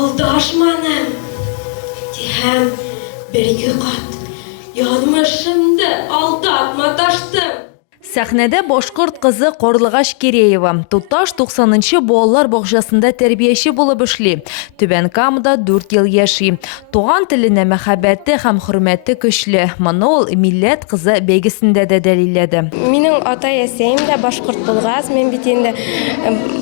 Aldaşmanım. Hem bir kat. Yanmışımdı, aldatmadaştım. Сәхнәдә башкорт кызы Корлыгаш Киреева туташ 90-нчы балалар бакчасында тәрбияче булып эшли. Түбән Камада 4 ел яши. Туган теленә мәхәббәте һәм хөрмәте көчле. Моны ул милләт кызы бәйгесендә дә дәлилләде. Минем ата-әсәем дә башкорт булгас, мен бит инде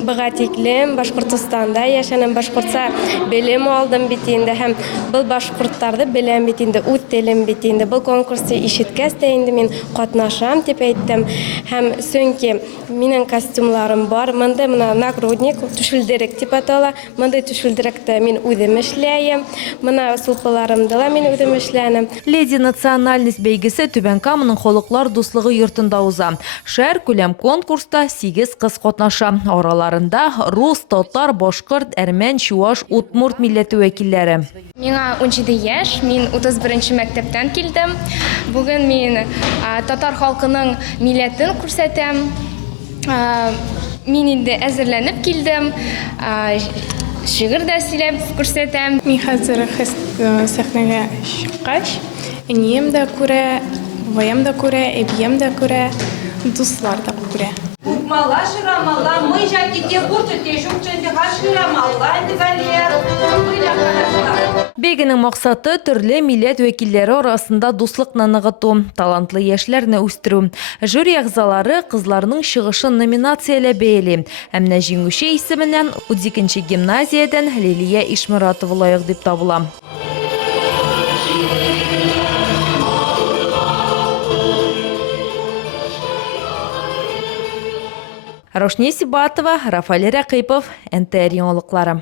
быга тиклем Башкортстанда яшәнем, башкортса белем алдым бит инде һәм бу башкортларны беләм бит инде, үз телем бит инде. Бу конкурста ишеткәс тә инде мин катнашам дип әйттем. Һәм сөнки минем костюмларым бар. Монда менә нагрудник, түшелдерек дип атала. Монда түшелдеректә мин үзем эшләйем. Менә сулпаларымда ла мин үзем эшләнем. Леди национальность бәйгесе Түбән Каманың халыклар дуслыгы йортында уза. Шәһәр күләм конкурста 8 кыз катнаша. Араларында рус, татар, башкорт, әрмән, чуаш, удмурт милләте вәкилләре. Миңа 17 яшь, мин 31 мәктәптән килдем. Бүген мин татар халкының милләтен күрсәтәм. Мин инде әзерләнеп килдем. Шигырь дә сөйләп күрсәтәм. Мин хәзер сәхнәгә чыккач, әнием дә күрә, бабаем да күрә, әбием дә күрә, дуслар да күрә. Мала шырамала, мы жакете бурчете, шукченде хашырамала, дигәләр. Бәйгенең максаты төрле милләт вәкилләре арасында дуслыкны ныгыту, талантлы яшьләрне үстерү. Жюри әгъзалары кызларның чыгышын номинацияләп бәяли. Әмма җиңүче исеменнән 12-нче гимназиядән Лилия Ишмуратова лаек дип табыла. Рошния Сибатова, Рафаэль Рәкыйпов, НТР яңалыклары.